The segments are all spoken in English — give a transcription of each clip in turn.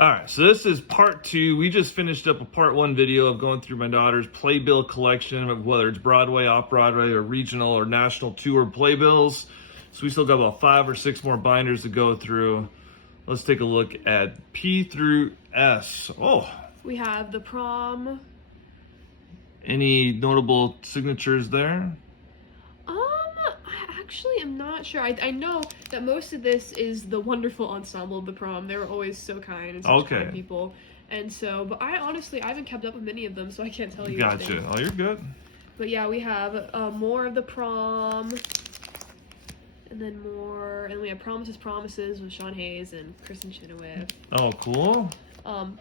All right, so this is part two. We just finished up a part one video of going through my daughter's playbill collection of whether it's Broadway, off-Broadway, or regional or national tour playbills. So we still got about 5 or 6 more binders to go through. Let's take a look at P through S. Oh, We have the prom. any notable signatures there? I actually am not sure. I know that most of this is the wonderful ensemble of the prom. They were always so kind and such kind people. And so, but I haven't kept up with many of them, so I can't tell you. Gotcha. Anything. Oh, you're good. But yeah, we have more of the prom. And then more, and we have Promises, Promises with Sean Hayes and Kristen Chenoweth. Oh, cool.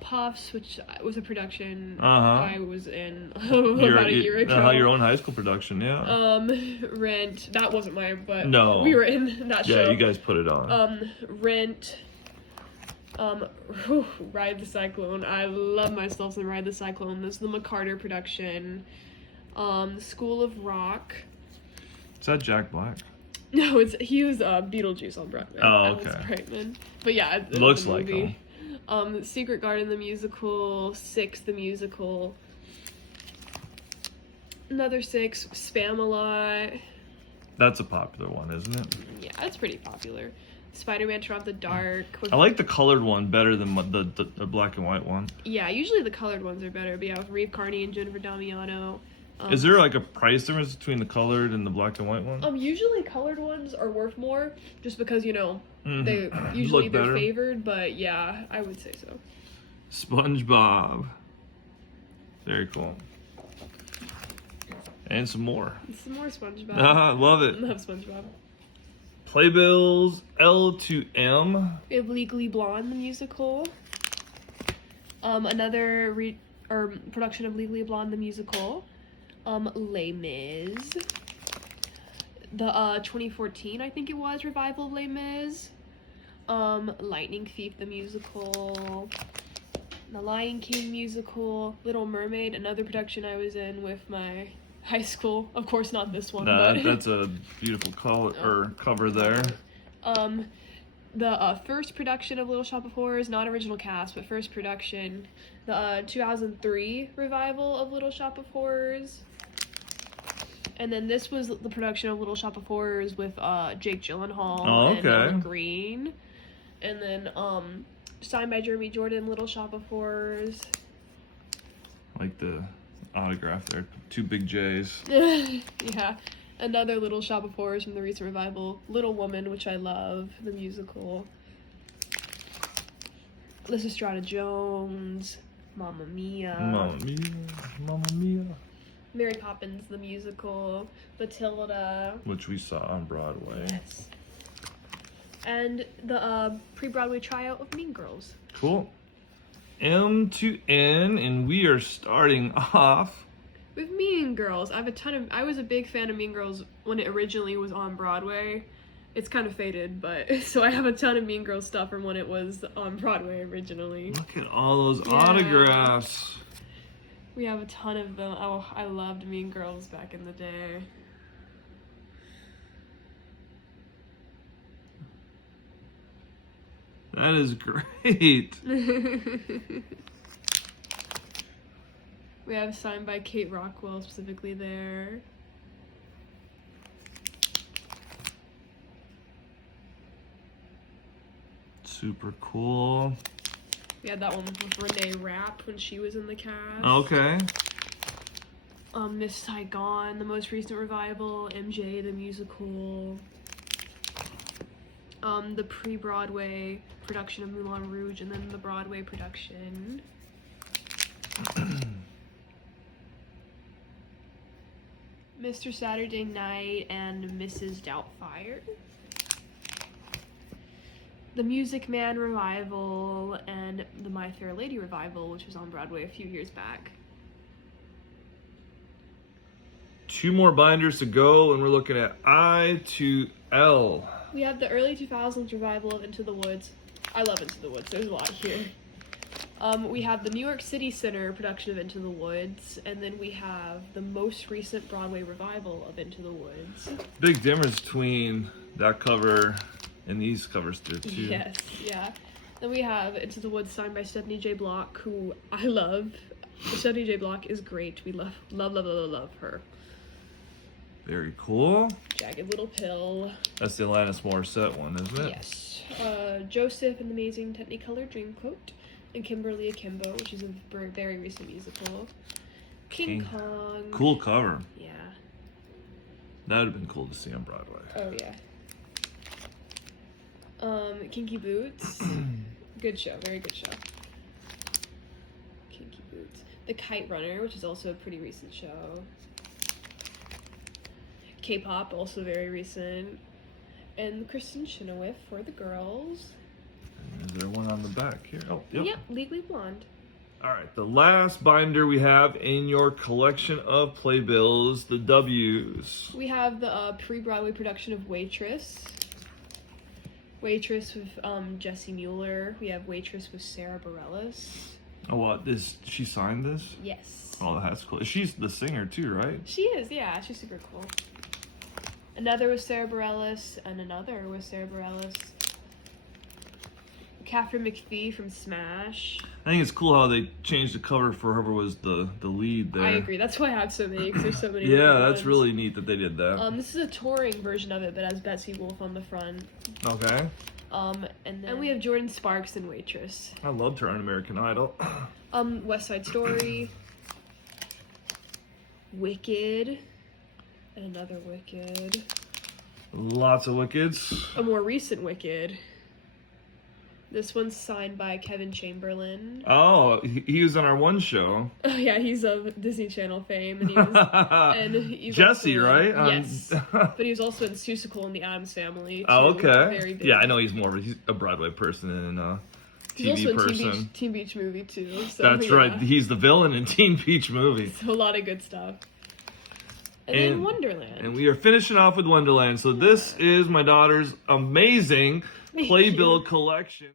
Puffs, which was a production Uh-huh. I was in about a year ago. Your own high school production, yeah. Rent, that wasn't mine, but No. we were in that show. Yeah, you guys put it on. Rent, Ride the Cyclone. I love myself some Ride the Cyclone. This is the McCarter production. School of Rock. Is that Jack Black? No, he was Beetlejuice on Broadway. Oh, Alex okay. Brightman. But yeah, it Looks the like movie. Secret Garden the musical, 6 the musical, another 6, Spam-A-Lot. That's a popular one, isn't it? Yeah, it's pretty popular. Spider-Man Turn Off the Dark. I like the colored one better than the black and white one. Yeah, usually the colored ones are better. But yeah, with Reeve Carney and Jennifer Damiano. Is there like a price difference between the colored and the black and white one? Usually colored ones are worth more, just because they usually Look better. favored. But yeah, I would say so. SpongeBob. Very cool. And some more. Some more SpongeBob. Love I it. love SpongeBob. Playbills L to M. We have Legally Blonde the musical. Another production of Legally Blonde the musical. Les Mis. The 2014, I think it was, revival of Les Mis. Lightning Thief the musical. The Lion King musical. Little Mermaid, another production I was in with my high school. Of course, not this one. But That's a beautiful cover there. The first production of Little Shop of Horrors, not original cast, but first production. The 2003 revival of Little Shop of Horrors. And then this was the production of Little Shop of Horrors with Jake Gyllenhaal and Ellen Green. And then signed by Jeremy Jordan, Little Shop of Horrors. Like the autograph there. 2 big J's. Yeah. Another Little Shop of Horrors from the recent revival. Little Woman, which I love, the musical. Lysistrata Jones. Mamma Mia. Mamma Mia. Mamma Mia. Mary Poppins, the musical. Matilda. Which we saw on Broadway. Yes. And the pre-Broadway tryout of Mean Girls. Cool. M to N, and we are starting off with Mean Girls. I was a big fan of Mean Girls when it originally was on Broadway. It's kind of faded, but so I have a ton of Mean Girls stuff from when it was on Broadway originally. Look at all those autographs. We have a ton of them. Oh, I loved Mean Girls back in the day. That is great. We have signed by Kate Rockwell specifically there. Super cool. We had that one with Renee Rapp when she was in the cast. Okay. Miss Saigon, the most recent revival. MJ, the musical. The pre-Broadway production of Moulin Rouge, and then the Broadway production. Mr. Saturday Night and Mrs. Doubtfire. The Music Man revival and the My Fair Lady revival, which was on Broadway a few years back. 2 more binders to go, and we're looking at I to L. We have the early 2000s revival of Into the Woods. I love Into the Woods. There's a lot here. We have the New York City Center production of Into the Woods, and then we have the most recent Broadway revival of Into the Woods. Big difference between that cover and these covers too. Yes, yeah. Then we have Into the Woods signed by Stephanie J. Block, who I love. Stephanie J. Block is great. We love her. Very cool. Jagged Little Pill. That's the Alanis Morissette one, isn't it? Yes. Joseph and the Amazing Technicolor Dreamcoat. And Kimberly Akimbo, which is a very recent musical. King Kong. Cool cover. Yeah. That would have been cool to see on Broadway. Oh, yeah. Kinky Boots. Good show. Very good show. Kinky Boots. The Kite Runner, which is also a pretty recent show. K-pop, also very recent. And Kristen Chenoweth for the girls. Is there one on the back here? Oh, yep. Yep, Legally Blonde. All right, the last binder we have in your collection of playbills, the W's. We have the pre-Broadway production of Waitress. Waitress with Jessie Mueller. We have Waitress with Sarah Bareilles. Oh, what? She signed this? Yes. Oh, that's cool. She's the singer too, right? She is, yeah. She's super cool. Another with Sarah Bareilles, and another with Sarah Bareilles. Catherine McPhee from Smash. I think it's cool how they changed the cover for whoever was the lead there. I agree. That's why I have so many, because there's so many. Yeah, different that's ones. really neat that they did that. This is a touring version of it, but has Betsy Wolfe on the front. Okay. And we have Jordan Sparks in Waitress. I loved her on American Idol. West Side Story. Wicked. And another Wicked. Lots of Wickeds. A more recent Wicked. This one's signed by Kevin Chamberlain. Oh, he was on our one show. Oh yeah, he's of Disney Channel fame, and he's Jesse, also, right? Yes, but he was also in Seussical and the Addams Family. Too. Oh, okay. Very big. Yeah, I know he's a Broadway person and a He's TV also in person. Teen Beach Movie too. So, That's yeah. right. He's the villain in Teen Beach Movie. So a lot of good stuff. And then Wonderland. And we are finishing off with Wonderland. So this is my daughter's amazing Thank playbill you. collection.